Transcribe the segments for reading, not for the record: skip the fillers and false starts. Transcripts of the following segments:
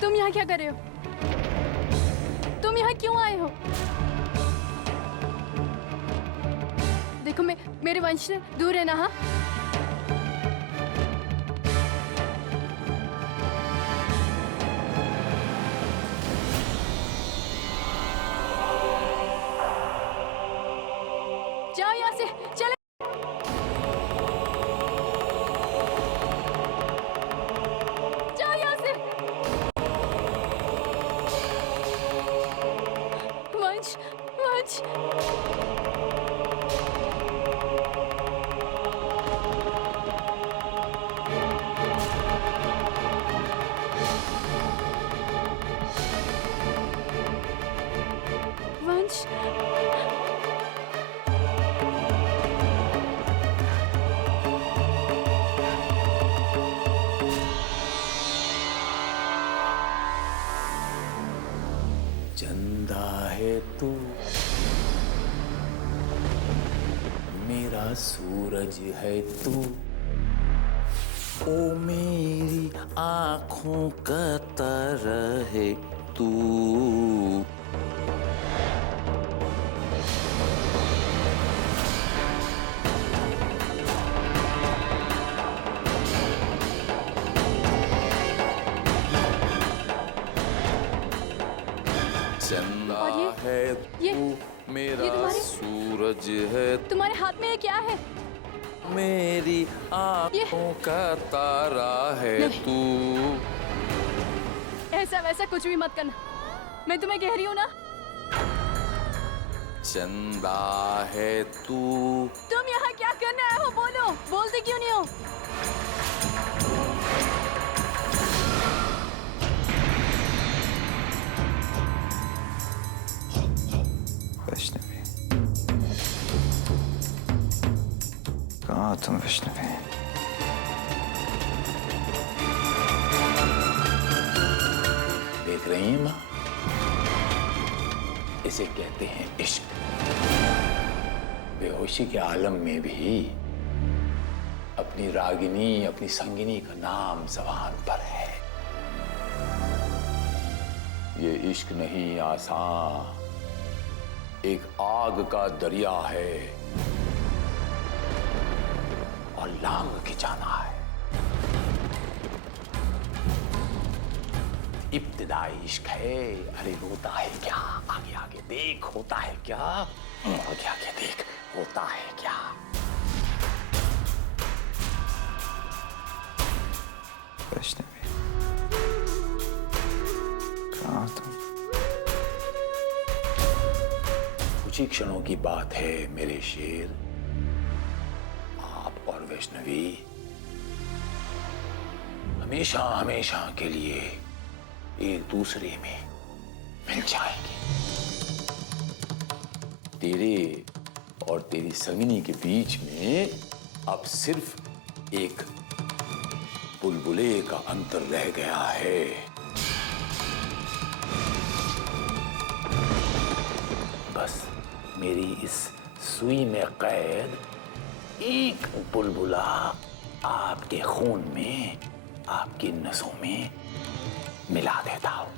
तुम यहाँ क्या कर रहे हो? तुम यहाँ क्यों आए हो? देखो मेरे वंश से दूर है ना। हाँ, जाओ यहाँ से, चले जाओ यहाँ से। वंश, वंश, वंश। चंदा है तू, मेरा सूरज है तू, ओ मेरी आँखों का तारा है तू। चंदा है ये तू, मेरा तुम्हारे सूरज है, तुम्हारे हाथ में ये क्या है? मेरी आँखों का तारा है तू। ऐसा वैसा कुछ भी मत करना, मैं तुम्हें कह रही हूँ ना। चंदा है तू, तुम यहाँ क्या करने आए हो? बोलो, बोलते क्यों नहीं हो? वैष्णवी, कहाँ तुम वैष्णवी? देख रही हैं माँ, इसे कहते हैं इश्क। बेहोशी के आलम में भी अपनी रागिनी, अपनी संगिनी का नाम ज़बान पर है। ये इश्क नहीं आसान, एक आग का दरिया है और लांग के जाना है। इब्तिदाई इश्क है। अरे रोता है क्या, आगे आगे देख, होता है क्या, आगे आगे देख, होता है क्या। वैष्णवी, कहाँ तुम? कुछ ही क्षणों की बात है मेरे शेर, आप और वैष्णवी हमेशा हमेशा के लिए एक दूसरे में मिल जाएंगे। तेरे और तेरी संगिनी के बीच में अब सिर्फ एक बुलबुले का अंतर रह गया है। बस मेरी इस सुई में कैद एक बुलबुला आपके खून में, आपकी नसों में मिला देता हूं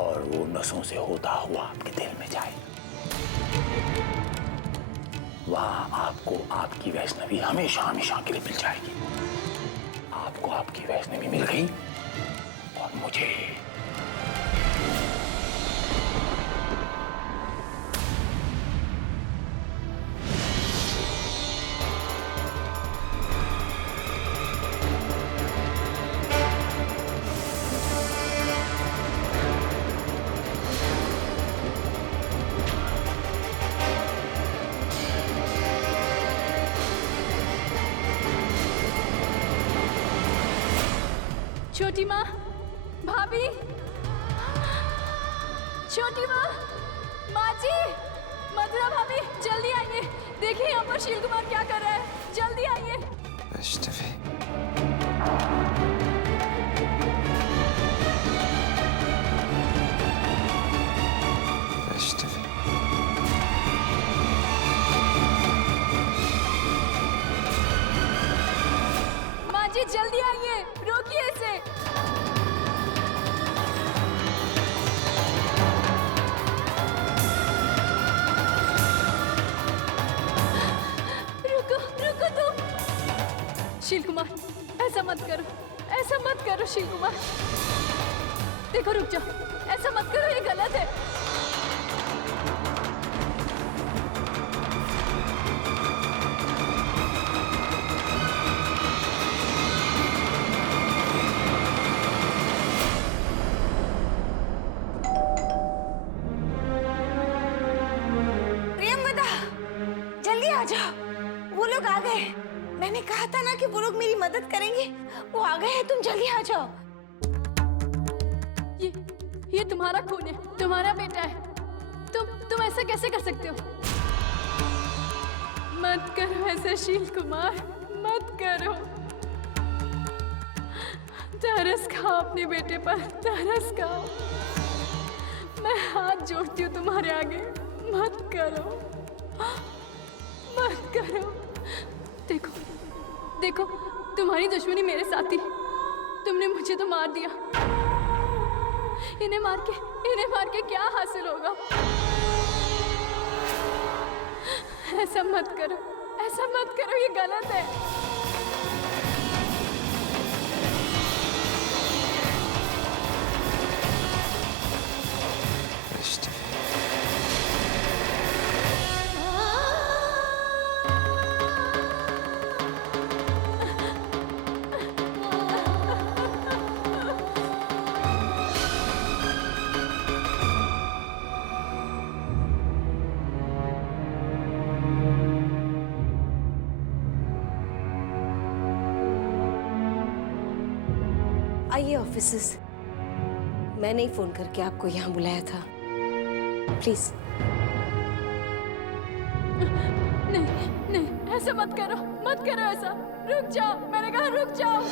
और वो नसों से होता हुआ आपके दिल में जाएगा। वहां आपको आपकी वैष्णवी हमेशा हमेशा के लिए मिल जाएगी। आपको आपकी वैष्णवी मिल गई और मुझे छोटी माँ, भाभी, छोटी माँ, माँ जी, मधुरा भाभी, जल्दी आइए। देखिए यहाँ पर शील कुमार क्या कर रहा है, जल्दी आइए। वैष्णवी, वैष्णवी, माँ जी जल्दी आइए, रोकिए इसे। शील कुमार, ऐसा मत करो, ऐसा मत करो शील कुमार। देखो रुक जाओ, ऐसा मत करो, ये गलत है। प्रियंवदा, जल्दी आ जाओ, वो लोग आ गए। मैंने कहा था ना कि वो लोग मेरी मदद करेंगे, वो आ गए हैं, तुम जल्दी आ जाओ। ये तुम्हारा खून है, तुम्हारा बेटा है, तुम ऐसा कैसे कर सकते हो? मत करो ऐसा शील कुमार, मत करो। तरस खाओ अपने बेटे पर, तरस खाओ। मैं हाथ जोड़ती हूँ तुम्हारे आगे, मत करो, मत करो। देखो देखो, तुम्हारी दुश्मनी मेरे साथ थी, तुमने मुझे तो मार दिया। इन्हें मार के क्या हासिल होगा? ऐसा मत करो, ऐसा मत करो, ये गलत है। वैष्णवी, आइए ऑफिसर्स, मैंने ही फोन करके आपको यहाँ बुलाया था। प्लीज। नहीं, ऐसा मत करो, मत करो ऐसा। रुक जाओ, मैंने कहा रुक जाओ।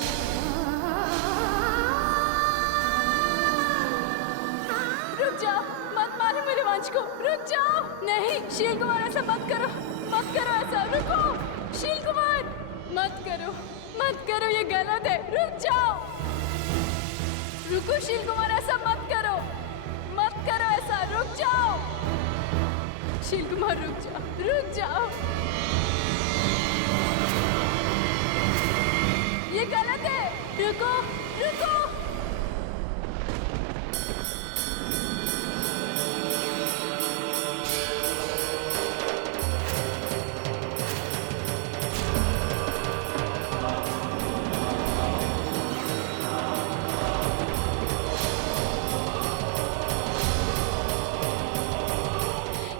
रुक जाओ, मत मारो मेरे वंश को, रुक जाओ। नहीं शील कुमार, ऐसा मत करो, मत करो ऐसा। रुको शील कुमार, मत करो, मत करो, ये गलत है। रुक जाओ, रुको शील कुमार, ऐसा मत करो, मत करो ऐसा। रुक जाओ शील कुमार, रुक जाओ, रुक जाओ। ये गलत है, रुको, रुको।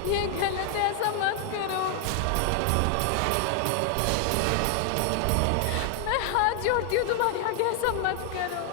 ये गलत है, ऐसा मत करो। मैं हाथ जोड़ती हूँ तुम्हारे आगे, ऐसा मत करो।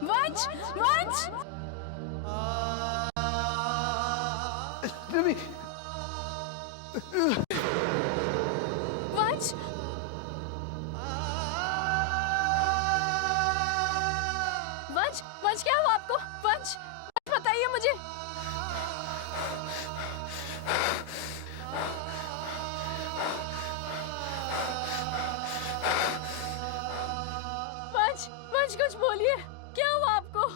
वंश, वंश, वंश, वंश, वंश, क्या हुआ आपको? वंश, बताइए मुझे। वंश, वंश, कुछ बोलिए, क्या हुआ आपको?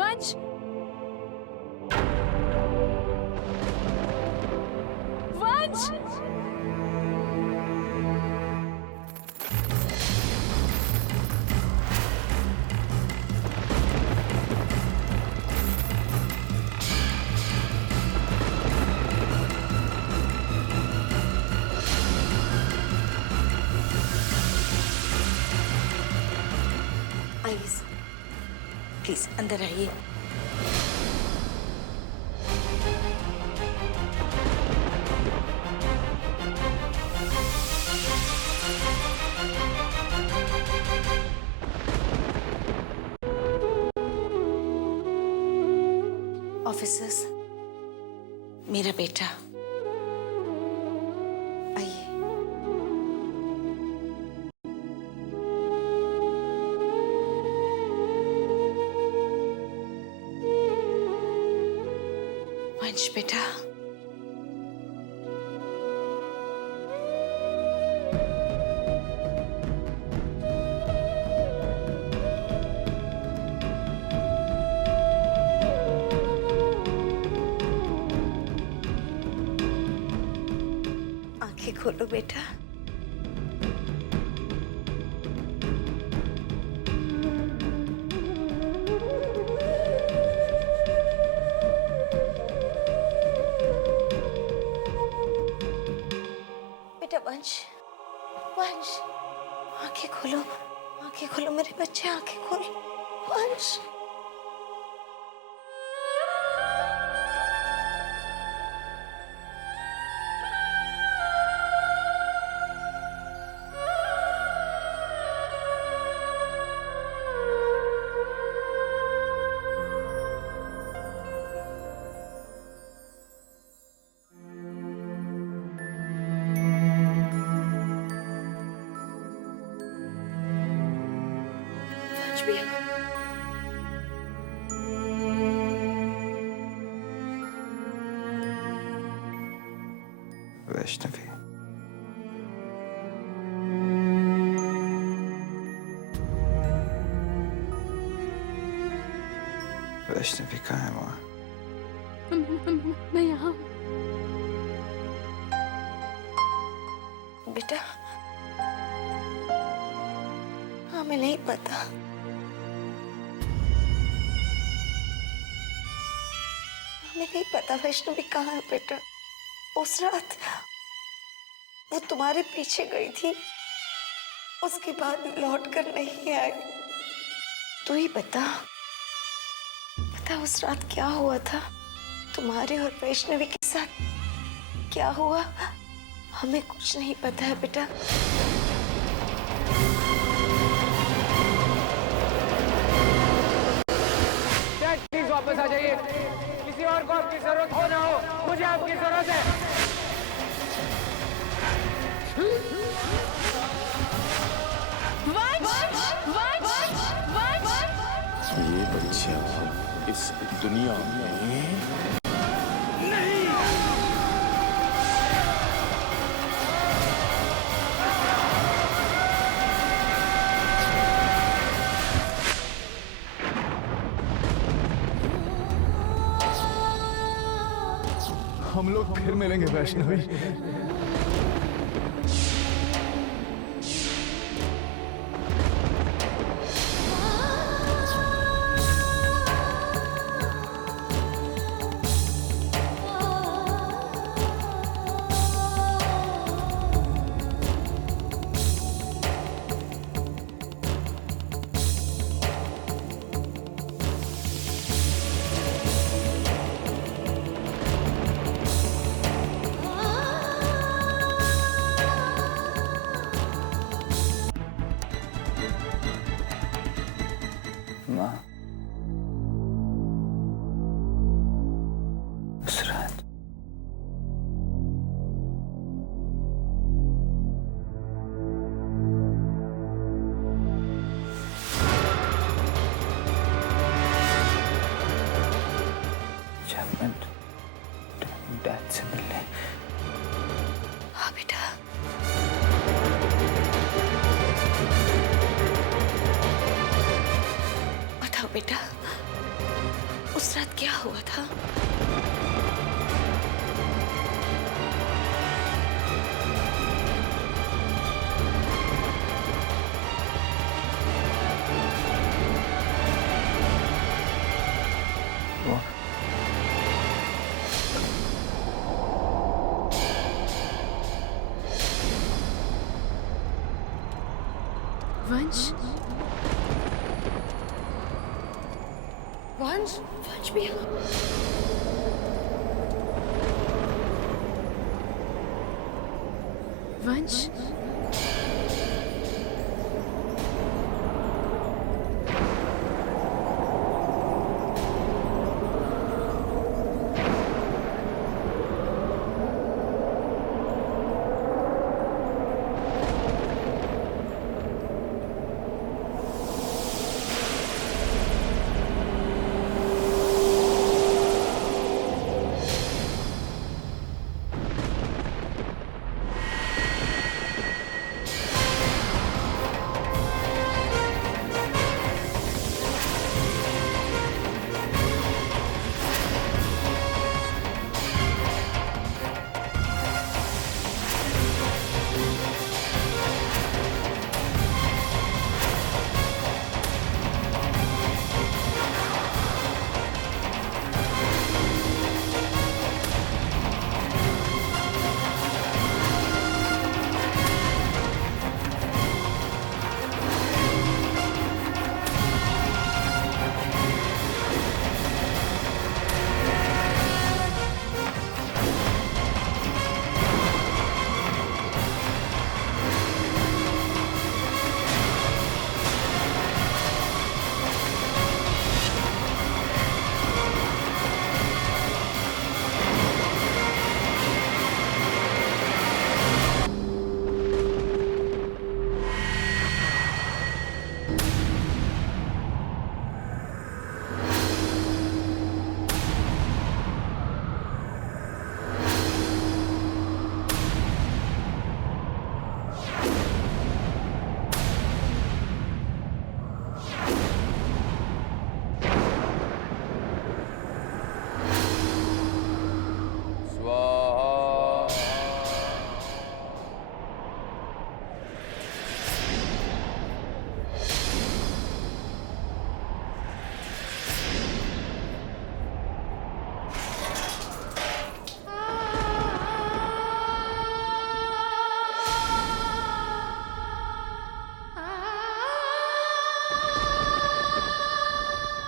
वंश, वंश। आइए प्लीज अंदर आइए। ऑफिसर्स, मेरा बेटा, आइए। वंश बेटा, आंखें खोलो बेटा। बेटा वंश, वंश, आंखें खोलो, आंखें खोलो मेरे बच्चे, आंखें खोलो। वंश, वंश भैया। वैष्णवी, वैष्णवी कहाँ है माँ? मैं यहाँ। बेटा, हमें नहीं पता। हमें नहीं पता वैष्णवी कहाँ है बेटा। उस रात वो तुम्हारे पीछे गई थी, उसके बाद लौट कर नहीं आई। तू ही बता, उस रात क्या हुआ था तुम्हारे और वैष्णवी के साथ? क्या हुआ हमें कुछ नहीं पता है बेटा। प्लीज वापस आ जाइए। किसी और को आपकी जरूरत हो ना हो, मुझे आपकी जरूरत है। ये बच्चियां इस दुनिया में हम लोग फिर मिलेंगे वैष्णवी। माँ, उस रात जब मैं डैड से मिलने। हाँ बेटा, बताओ बेटा, उस रात क्या हुआ था? वंश, वंश, वंश भैया। वंश,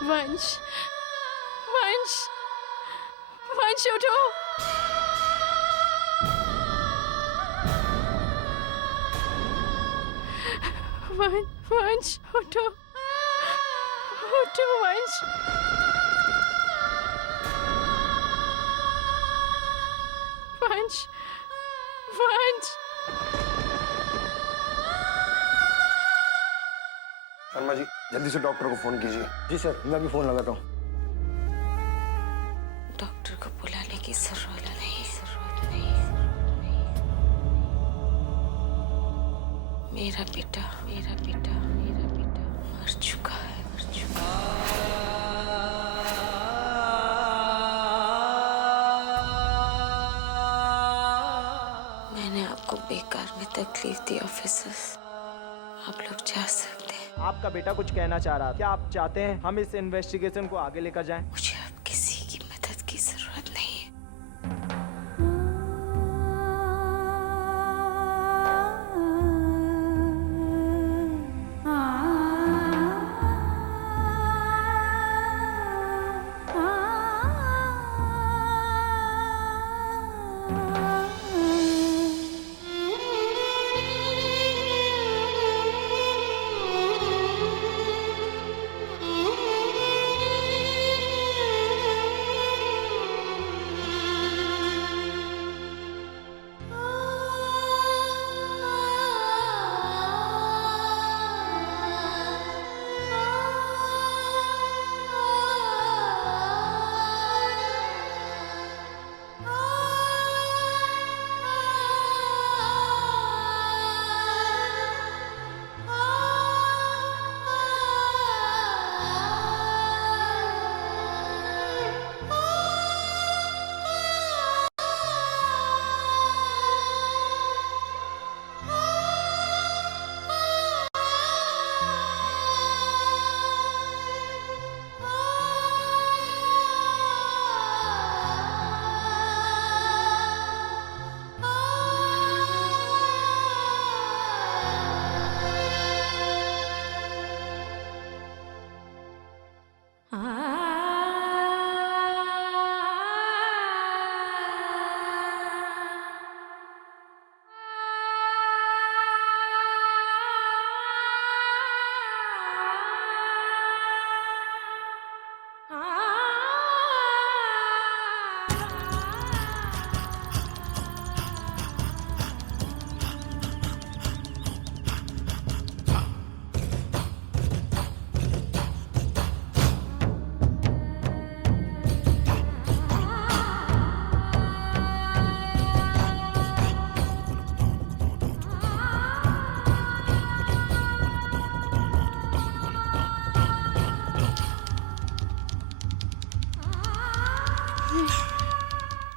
वंश, वंश, वंश उठो। वंश उठो, उठो वंश। वंश, वंश। शर्मा जी, जल्दी से डॉक्टर को फोन कीजिए। जी सर, मैं अभी फोन लगाता हूँ। डॉक्टर को बुलाने की जरूरत नहीं। मेरा बेटा मर चुका है। मैंने आपको बेकार में तकलीफ दी ऑफिसर्स। आप लोग जा सकते हैं। आपका बेटा कुछ कहना चाह रहा था। क्या आप चाहते हैं हम इस इन्वेस्टिगेशन को आगे लेकर जाएं? मुझे अब किसी की मदद की जरूरत नहीं है।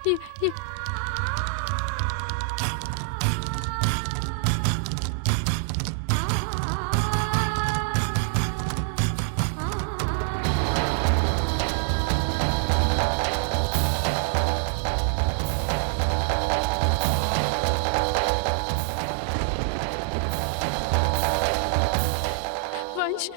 ये वंश,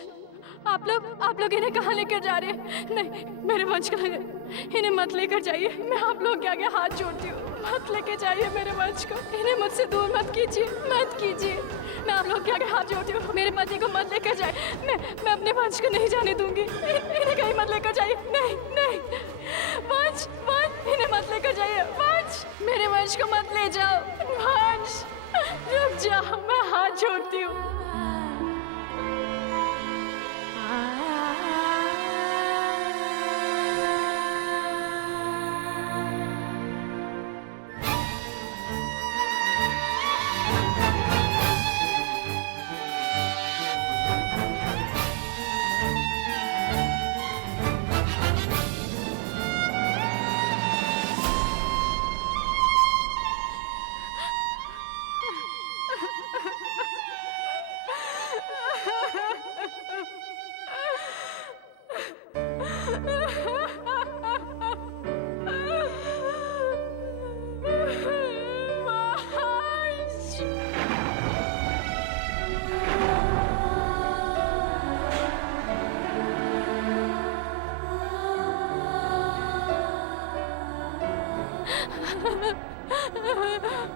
आप लोग इन्हें कहाँ लेकर जा रहे हैं? नहीं, मेरे वंश को इन्हें मत लेकर जाइए। मैं आप लोग के आगे हाथ जोड़ती हूँ, मत लेके जाइए मेरे वंश को। इन्हें मुझसे दूर मत कीजिए, मत कीजिए। मैं आप लोग के आगे हाथ जोड़ती हूँ, मेरे पति को मत लेकर जाए। मैं अपने वंश को नहीं जाने दूंगी। इन्हें कहीं मत लेकर जाइए। नहीं नहीं, वंश, इन्हें मत लेकर जाइए। वंश, मेरे वंश को मत ले जाओ। वंश, रुक जाओ, मैं हाथ जोड़ती हूँ।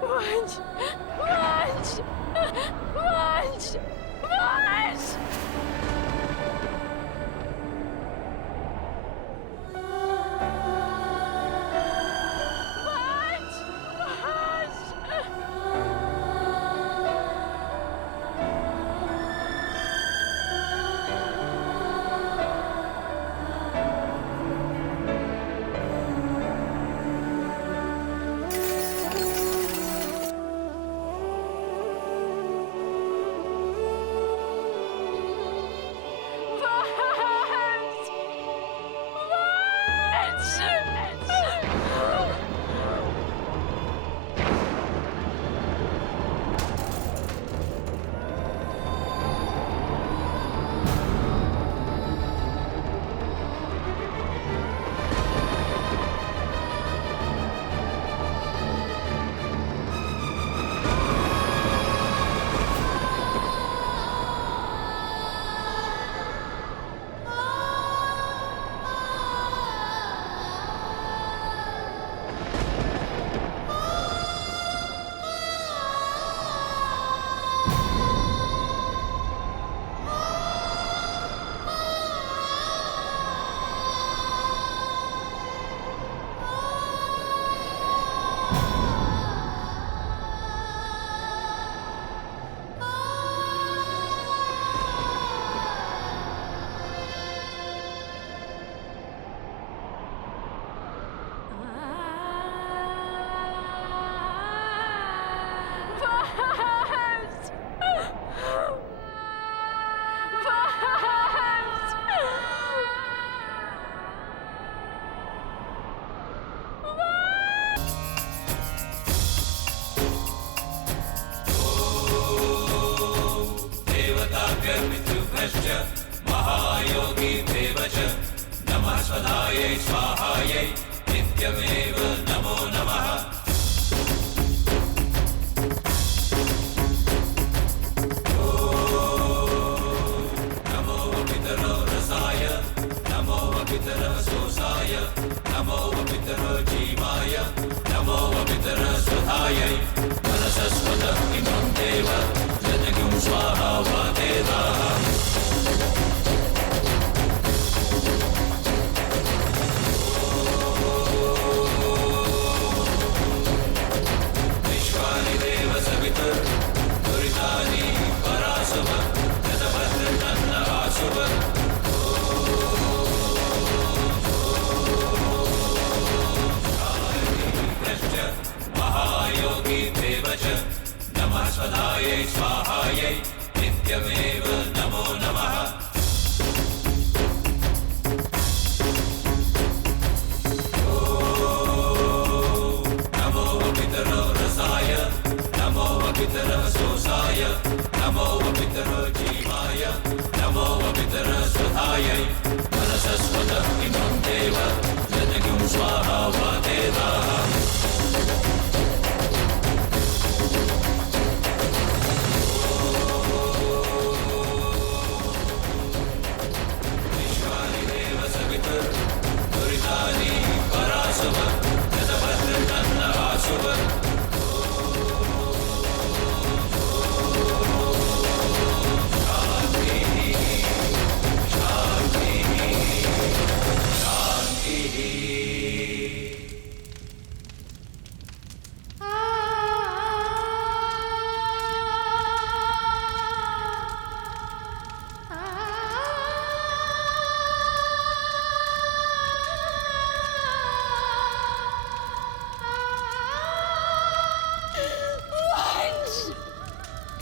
Ванч! Ванч! Ванч! Ванч! महायोगी देवच नमः स्वधायै स्वाहायै नित्यमेव नमो नमः नमो पितरो रसाय नमो पितरः सोसाय नमो पितरो जीवाय नमो पितरः स्वधायै मनसस्वतः इमं देव यज्ञं स्वाहा वादेवाः विश्वानि देव सवितुर् दुरितानि परासुव यतभद्रन्न आसुव महायोगी देव च नमः स्वधायै स्वाहायै नित्यमेव नमो नमः नमो पितरो रसाय नमो पितरः सोसाय नमो पितरो जीवाय नमो पितरः स्वधायै मनसस्वतः इमं देव यज्ञं स्वाहा वादेवाः विश्वानि देव सवितुर् दुरितानि परासुव यतभद्रन्न आसुव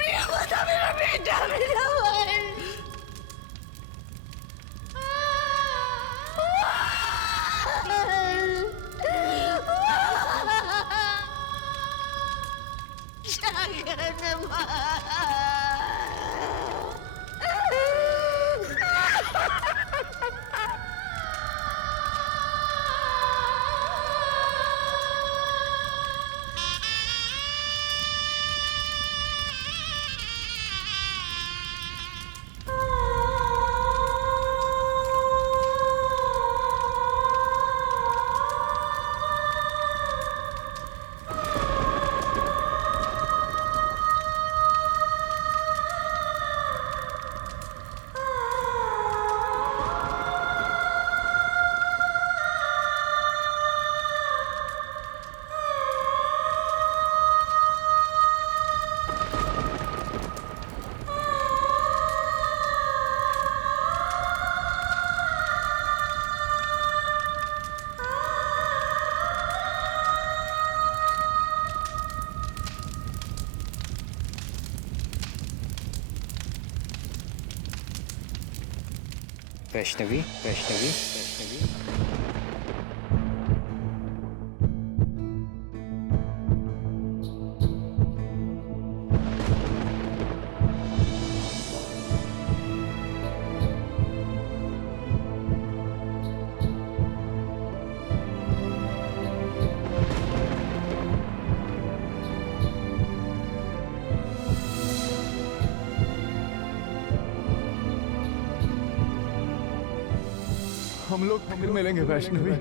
प्रियवदा मेरा बेटा मेरा वैष्णवी वैष्णवी वैष्णवी हम लोग फिर मिलेंगे वैष्णवी।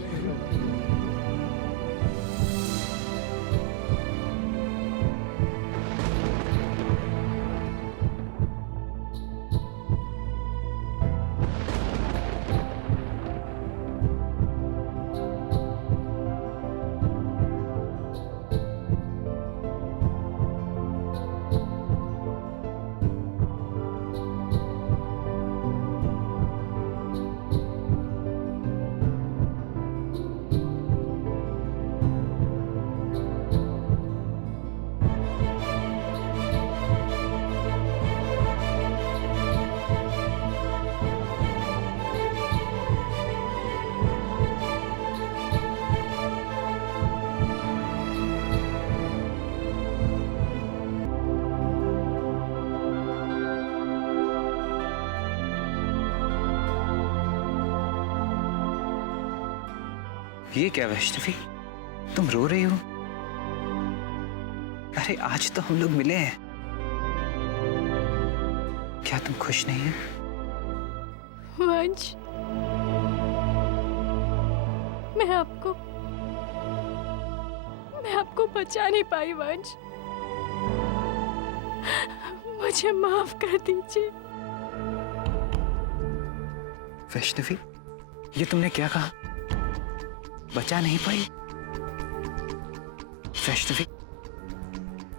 ये क्या वैष्णवी, तुम रो रही हो? अरे आज तो हम लोग मिले हैं, क्या तुम खुश नहीं हो? वंश, मैं आपको बचा नहीं पाई वंश। मुझे माफ कर दीजिए। वैष्णवी, ये तुमने क्या कहा? बचा नहीं पाई? वैष्णवी,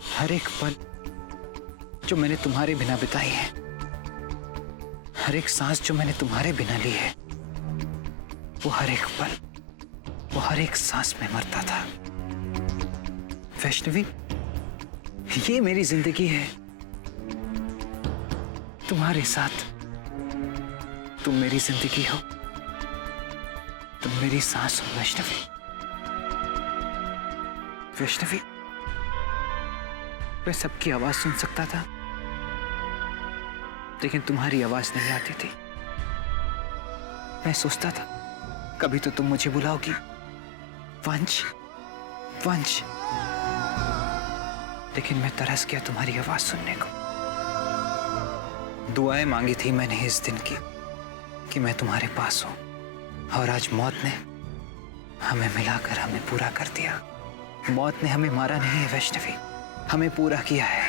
हर एक पल जो मैंने तुम्हारे बिना बिताई है, हर एक सांस जो मैंने तुम्हारे बिना ली है, वो हर एक पल, वो हर एक सांस में मरता था। वैष्णवी, ये मेरी जिंदगी है। तुम्हारे साथ तुम मेरी जिंदगी हो, तुम मेरी सांस हो वैष्णवी। वैष्णवी, मैं सबकी आवाज सुन सकता था, लेकिन तुम्हारी आवाज नहीं आती थी। मैं सोचता था कभी तो तुम मुझे बुलाओगी, वंश वंश, लेकिन मैं तरस गया तुम्हारी आवाज सुनने को। दुआएं मांगी थी मैंने इस दिन की कि मैं तुम्हारे पास हूं, और आज मौत ने हमें मिलाकर हमें पूरा कर दिया। मौत ने हमें मारा नहीं है वैष्णवी, हमें पूरा किया है।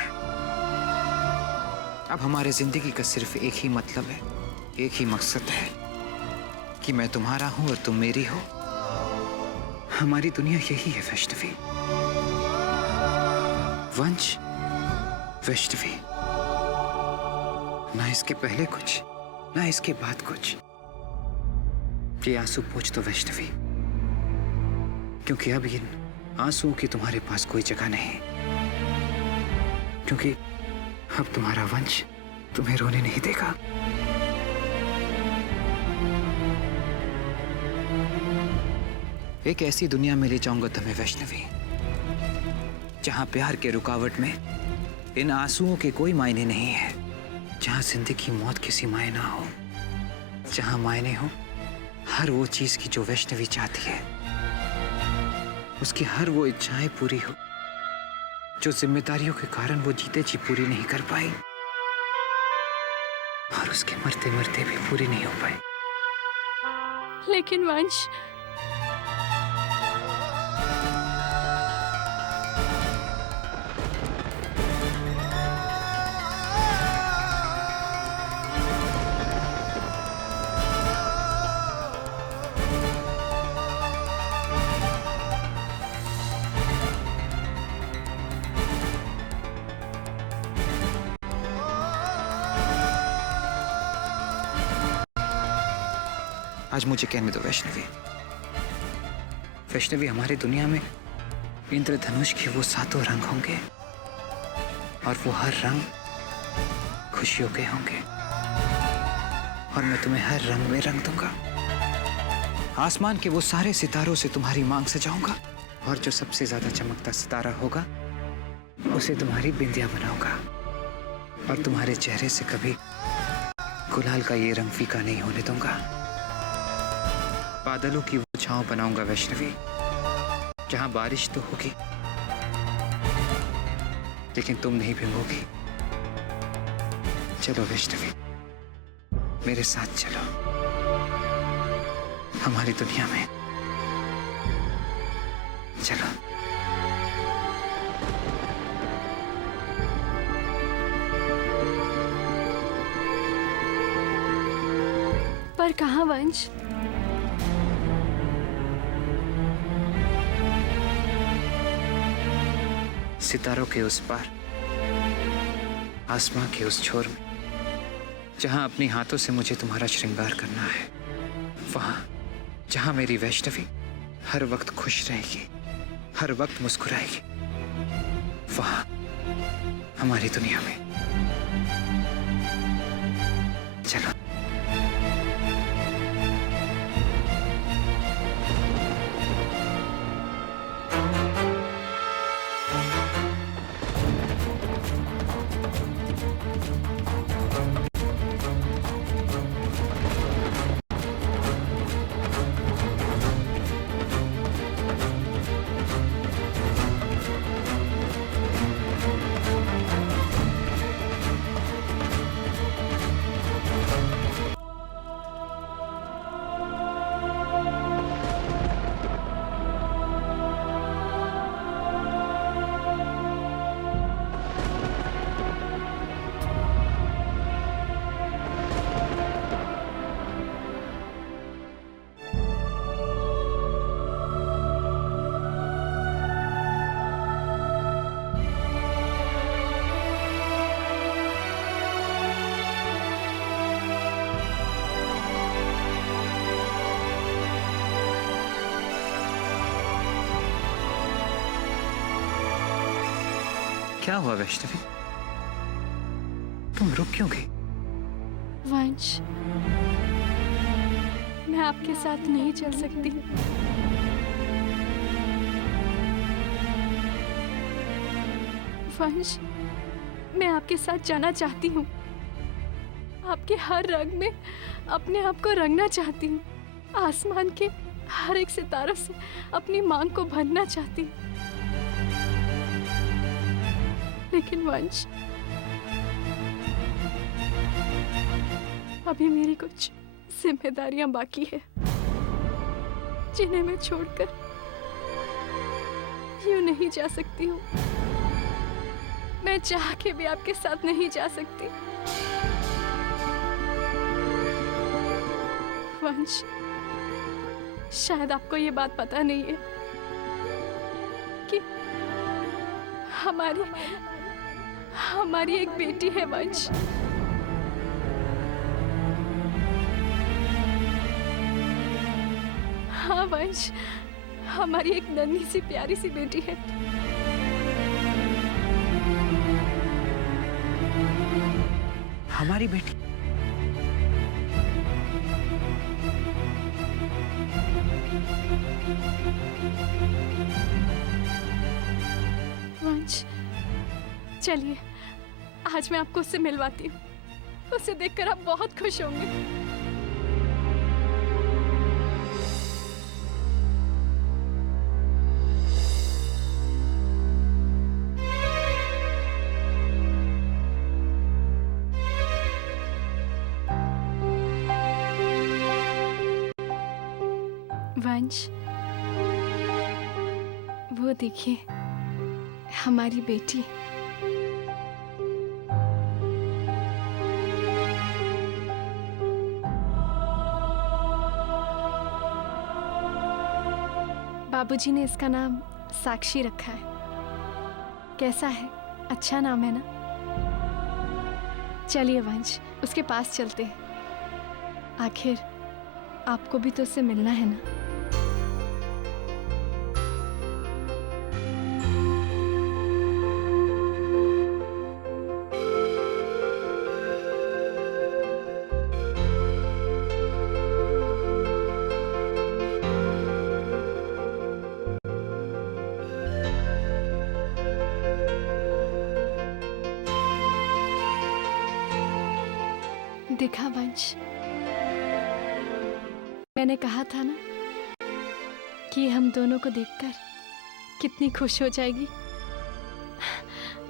अब हमारे जिंदगी का सिर्फ एक ही मतलब है, एक ही मकसद है कि मैं तुम्हारा हूं और तुम मेरी हो। हमारी दुनिया यही है वैष्णवी। वंश, वैष्णवी, ना इसके पहले कुछ, ना इसके बाद कुछ। ये आंसू पोंछ दो वैष्णवी, क्योंकि अब इन आंसुओं की तुम्हारे पास कोई जगह नहीं, क्योंकि अब तुम्हारा वंश तुम्हें रोने नहीं देगा। एक ऐसी दुनिया में ले जाऊंगा तुम्हें वैष्णवी, जहां प्यार के रुकावट में इन आंसुओं के कोई मायने नहीं है, जहां जिंदगी मौत की सीमाएं ना हो, जहां मायने हो हर वो चीज की जो वैष्णवी चाहती है, उसकी हर वो इच्छाएं पूरी हो जो जिम्मेदारियों के कारण वो जीते जी पूरी नहीं कर पाई, और उसके मरते मरते भी पूरी नहीं हो पाई। लेकिन वंश, आज मुझे कहने दो वैष्णवी। वैष्णवी, हमारी दुनिया में इंद्रधनुष के वो 7 रंग होंगे, और वो हर रंग खुशियों के होंगे, और मैं तुम्हें हर रंग में रंग दूंगा। आसमान के वो सारे सितारों से तुम्हारी मांग सजाऊंगा, और जो सबसे ज्यादा चमकता सितारा होगा उसे तुम्हारी बिंदिया बनाऊंगा, और तुम्हारे चेहरे से कभी गुलाल का ये रंग फीका नहीं होने दूंगा। बादलों की वो छांव बनाऊंगा वैष्णवी, जहां बारिश तो होगी लेकिन तुम नहीं भिगोगी। चलो वैष्णवी, मेरे साथ चलो हमारी दुनिया में, चलो। पर कहाँ वंश? सितारों के उस पार, आसमां के उस छोर में, जहां अपने हाथों से मुझे तुम्हारा श्रृंगार करना है, वहां जहां मेरी वैष्णवी हर वक्त खुश रहेगी, हर वक्त मुस्कुराएगी, वहां हमारी दुनिया में। चलो। क्या हुआ वैष्णवी? तुम रुक क्यों गई? वंश, मैं आपके साथ नहीं चल सकती। वंश, मैं आपके साथ जाना चाहती हूँ। आपके हर रंग में अपने आप को रंगना चाहती हूँ। आसमान के हर एक सितारों से अपनी मांग को भरना चाहती हूँ। लेकिन वंश, अभी मेरी कुछ जिम्मेदारियां बाकी है जिन्हें मैं छोड़कर यूं नहीं जा सकती हूँ। मैं चाह के भी आपके साथ नहीं जा सकती। वंश, शायद आपको ये बात पता नहीं है कि हमारी एक बेटी है वंश। हाँ वंश, हमारी एक नन्ही सी प्यारी सी बेटी है। हमारी बेटी? वंश, चलिए आज मैं आपको उससे मिलवाती हूँ। उसे देखकर आप बहुत खुश होंगे। वंश, वो देखिए हमारी बेटी। बाबूजी ने इसका नाम साक्षी रखा है। कैसा है? अच्छा नाम है ना? चलिए वंश, उसके पास चलते हैं। आखिर आपको भी तो उससे मिलना है ना। देखा वंश, मैंने कहा था ना कि हम दोनों को देखकर कितनी खुश हो जाएगी।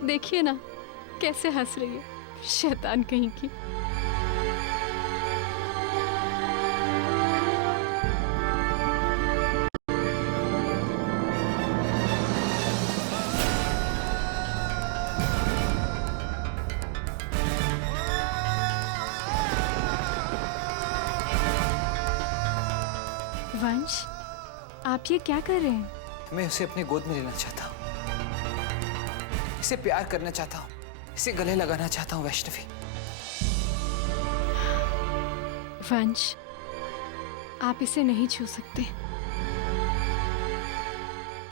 देखिए ना कैसे हंस रही है, शैतान कहीं की। वंश, आप ये क्या कर रहे हैं? मैं उसे अपनी गोद में लेना चाहता हूँ, इसे प्यार करना चाहता हूँ, इसे गले लगाना चाहता हूँ वैष्णवी। वंश, आप इसे नहीं छू सकते,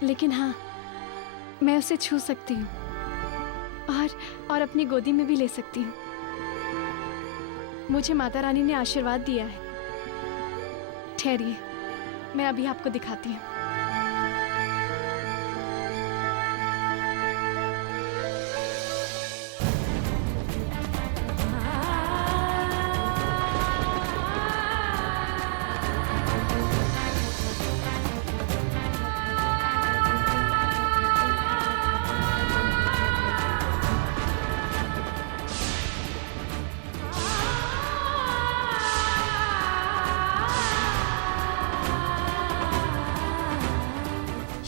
लेकिन हाँ मैं उसे छू सकती हूँ और अपनी गोदी में भी ले सकती हूँ। मुझे माता रानी ने आशीर्वाद दिया है। ठहरिए, मैं अभी आपको दिखाती हूँ।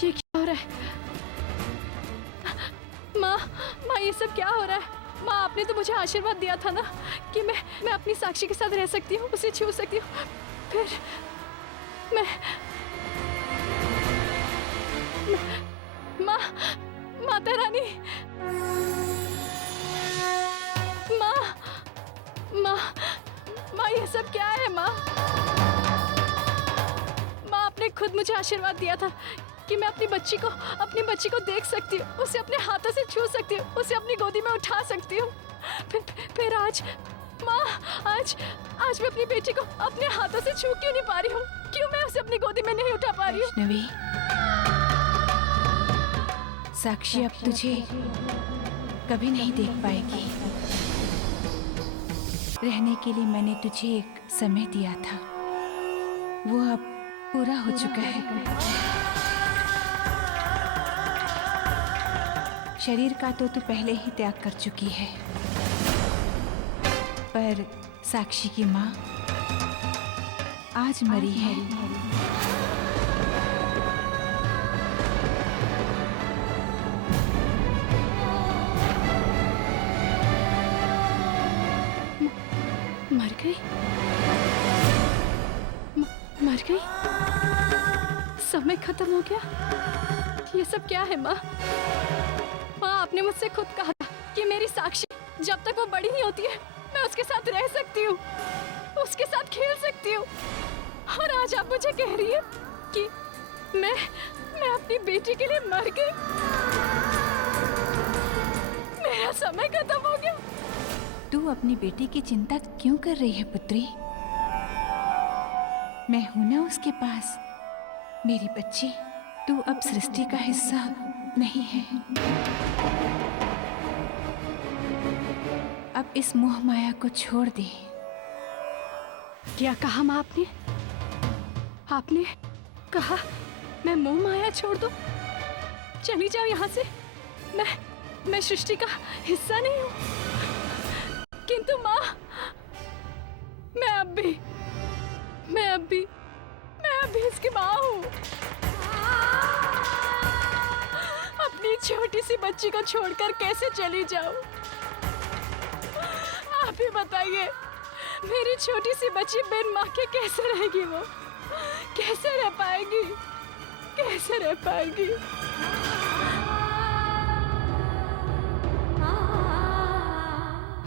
ये क्या हो रहा है? माँ, ये सब क्या हो रहा है? माँ, आपने तो मुझे आशीर्वाद दिया था ना कि मैं अपनी साक्षी के साथ रह सकती हूँ, उसे छू सकती हूँ। फिर माता रानी, माँ, ये सब क्या है? माँ, आपने खुद मुझे आशीर्वाद दिया था कि मैं अपनी बच्ची को देख सकती हूँ, उसे अपने हाथों से छू सकती हूँ, उसे अपनी गोदी में उठा सकती हूँ। फिर आज माँ, आज मैं अपनी बेटी को अपने हाथों से छू क्यों नहीं पा रही हूँ? क्यों मैं उसे अपनी गोदी में नहीं उठा पा रही हूँ? वैष्णवी, साक्षी अब तुझे कभी नहीं देख पाएगी। रहने के लिए मैंने तुझे एक समय दिया था, वो अब पूरा हो चुका है। शरीर का तो तू पहले ही त्याग कर चुकी है, पर साक्षी की माँ आज मरी है। मर गई? मर गई? समय खत्म हो गया? ये सब क्या है माँ? माँ, आपने मुझसे खुद कहा था कि मेरी साक्षी जब तक वो बड़ी नहीं होती है मैं उसके साथ रह सकती हूँ, उसके साथ खेल सकती हूँ। और आज आप मुझे कह रही है कि मैं अपनी बेटी के लिए मर गई। मेरा समय खत्म हो गया। तू अपनी बेटी की चिंता क्यों कर रही है पुत्री? मैं हूं ना उसके पास। मेरी बच्ची, तू अब सृष्टि का हिस्सा नहीं है। अब इस मोह माया को छोड़ दे। क्या कहा माँ आपने? आपने कहा मैं मोह माया छोड़ दूं? चली जाओ यहाँ से। मैं सृष्टि का हिस्सा नहीं हूँ। किंतु माँ, मैं अब भी इसकी माँ हूँ। अपनी छोटी सी बच्ची को छोड़कर कैसे चली जाऊँ? आप ही बताइए, मेरी छोटी सी बच्ची बिन माँ के कैसे रहेगी? वो कैसे रह पाएगी? कैसे रह पाएगी?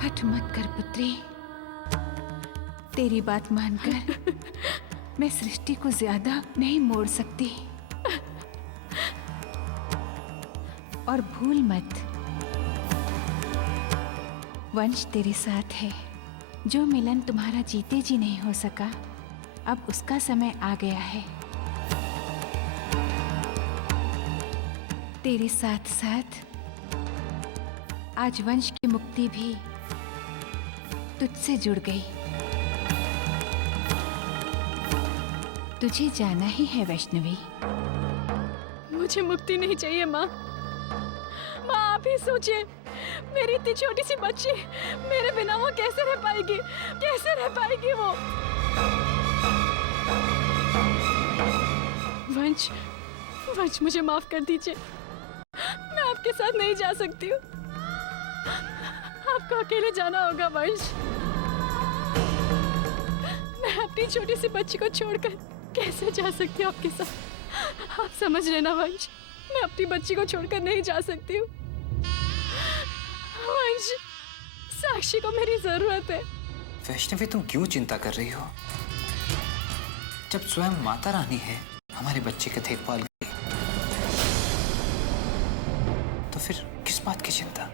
हट मत कर पुत्री। तेरी बात मानकर मैं सृष्टि को ज्यादा नहीं मोड़ सकती। और भूल मत, वंश तेरे साथ है। जो मिलन तुम्हारा जीते जी नहीं हो सका, अब उसका समय आ गया है। तेरे साथ साथ आज वंश की मुक्ति भी तुझसे जुड़ गई। तुझे जाना ही है वैष्णवी। मुझे मुक्ति नहीं चाहिए माँ। माँ, आप ही सोचिए, मेरी इतनी छोटी सी बच्ची, मेरे बिना वो कैसे रह पाएगी? कैसे रह पाएगी वो? वंश, मुझे माफ कर दीजिए। मैं आपके साथ नहीं जा सकती हूँ। आपको अकेले जाना होगा वंश। मैं अपनी छोटी सी बच्ची को छोड़कर कैसे जा सकती हूँ आपके साथ? आप समझ लेना वंश, मैं अपनी बच्ची को छोड़कर नहीं जा सकती हूँ। वंश, साक्षी को मेरी जरूरत है। वैष्णवी, तुम क्यों चिंता कर रही हो? जब स्वयं माता रानी है हमारे बच्चे की देखभाल के, तो फिर किस बात की चिंता?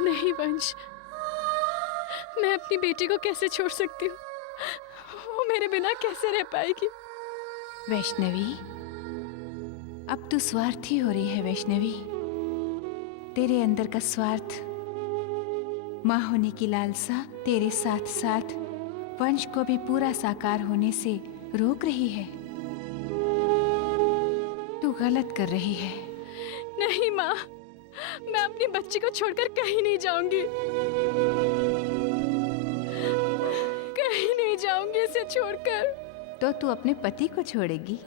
नहीं वंश, मैं अपनी बेटी को कैसे छोड़ सकती हूँ? वो मेरे बिना कैसे रह पाएगी? वैष्णवी, अब तू स्वार्थी हो रही है वैष्णवी। तेरे अंदर का स्वार्थ, माँ होने की लालसा तेरे साथ साथ वंश को भी पूरा साकार होने से रोक रही है। तू गलत कर रही है। नहीं माँ, मैं अपनी बच्ची को छोड़कर कहीं नहीं जाऊंगी। कहीं नहीं जाऊंगी इसे छोड़कर। तो तू अपने पति को छोड़ेगी?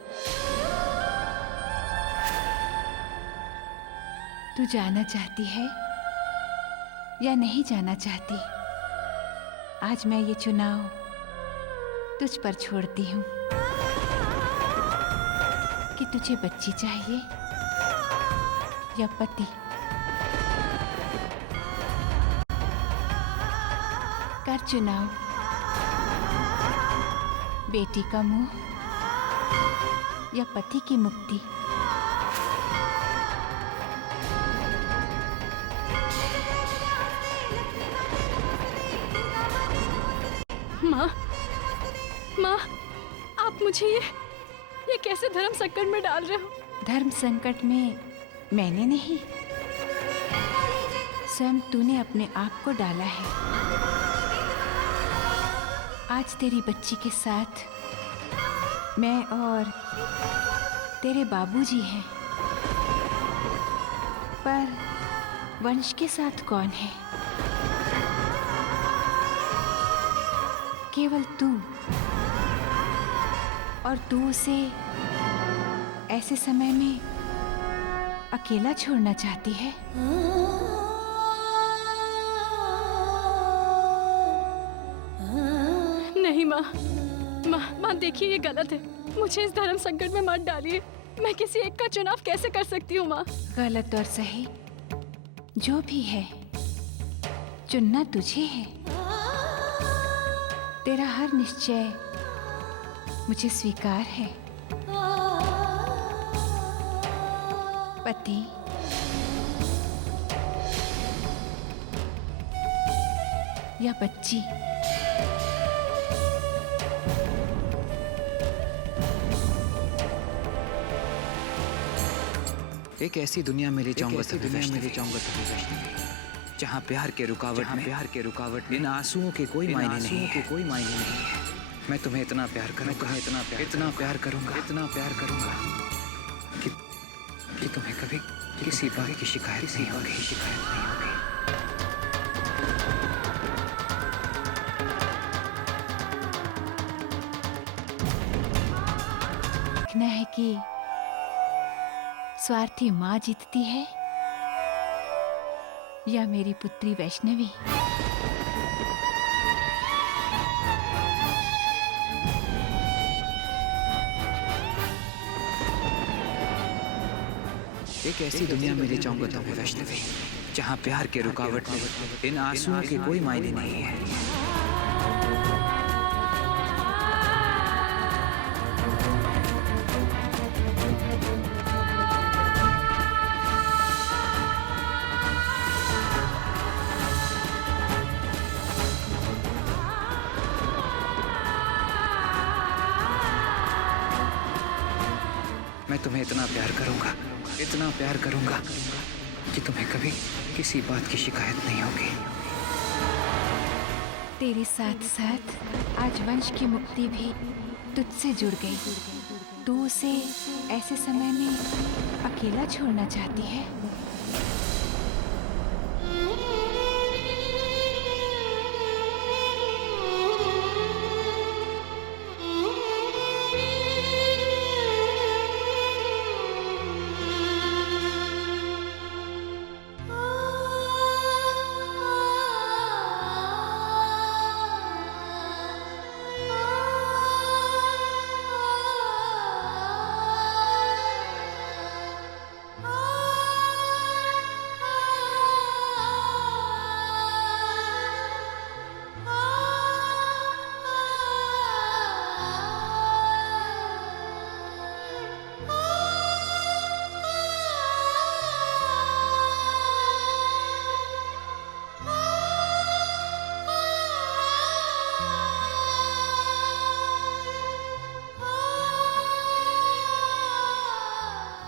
तू जाना चाहती है या नहीं जाना चाहती? आज मैं ये चुनाव तुझ पर छोड़ती हूँ कि तुझे बच्ची चाहिए या पति। कर चुनाव। बेटी का मुंह या पति की मुक्ति? माँ, माँ, आप मुझे ये कैसे धर्म संकट में डाल रहे हो? धर्म संकट में मैंने नहीं, स्वयं तूने अपने आप को डाला है। आज तेरी बच्ची के साथ मैं और तेरे बाबूजी हैं, पर वंश के साथ कौन है? केवल तू, और तू उसे ऐसे समय में अकेला छोड़ना चाहती है? नहीं माँ, माँ देखिए ये गलत है। मुझे इस धर्म संकट में मत डालिए। मैं किसी एक का चुनाव कैसे कर सकती हूँ माँ? गलत और सही जो भी है, चुनना तुझे है। तेरा हर निश्चय मुझे स्वीकार है। पति, या बच्ची? एक ऐसी दुनिया में ले जाऊंगा, जहाँ प्यार के रुकावट इन आंसुओं के कोई मायने नहीं है। मैं तुम्हें इतना प्यार करूंगा, इतना प्यार करूंगा कि तुम्हें कभी किसी बात की शिकायत नहीं होगी। देखना है कि स्वार्थी माँ जीतती है या मेरी पुत्री वैष्णवी। एक ऐसी दुनिया में ले जाऊंगा तुम्हें वैष्णवी, जहाँ प्यार के रुकावट में इन आंसुओं के कोई मायने नहीं है। मैं तुम्हें इतना प्यार करूंगा कि तुम्हें कभी किसी बात की शिकायत नहीं होगी। तेरे साथ साथ आज वंश की मुक्ति भी तुझसे जुड़ गई। तू उसे ऐसे समय में अकेला छोड़ना चाहती है?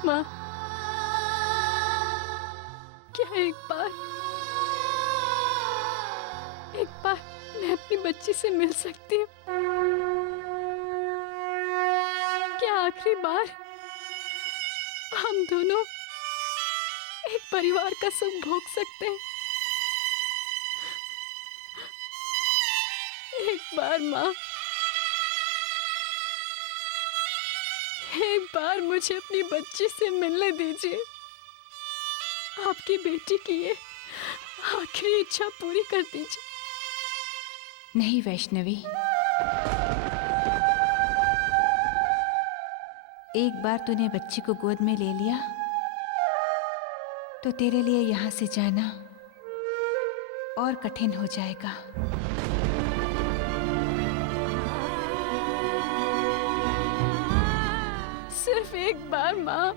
माँ, क्या एक बार मैं अपनी बच्ची से मिल सकती हूँ? क्या आखिरी बार हम दोनों एक परिवार का सुख भोग सकते हैं? एक बार माँ, एक बार मुझे अपनी बच्ची से मिलने दीजिए। आपकी बेटी की ये आखिरी इच्छा पूरी कर दीजिए। नहीं वैष्णवी, एक बार तूने बच्ची को गोद में ले लिया तो तेरे लिए यहाँ से जाना और कठिन हो जाएगा। सिर्फ एक बार माँ,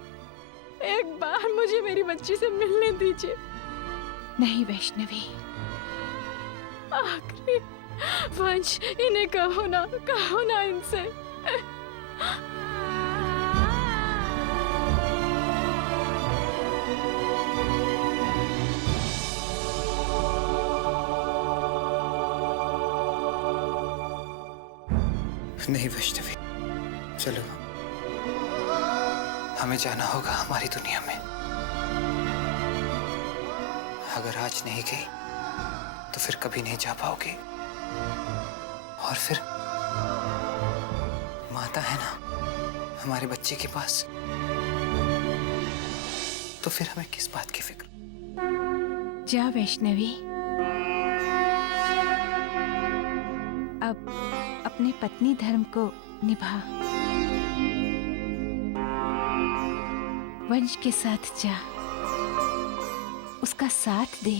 एक बार मुझे मेरी बच्ची से मिलने दीजिए। नहीं वैष्णवी, आखिरी वंश, इन्हें कहो ना इनसे। नहीं वैष्णवी, चलो हमें जाना होगा हमारी दुनिया में। अगर आज नहीं गई तो फिर कभी नहीं जा पाओगे। और फिर माता है ना हमारे बच्चे के पास, तो फिर हमें किस बात की फिक्र। जा वैष्णवी, अब अपने पत्नी धर्म को निभा, वंश के साथ जा, उसका साथ दे।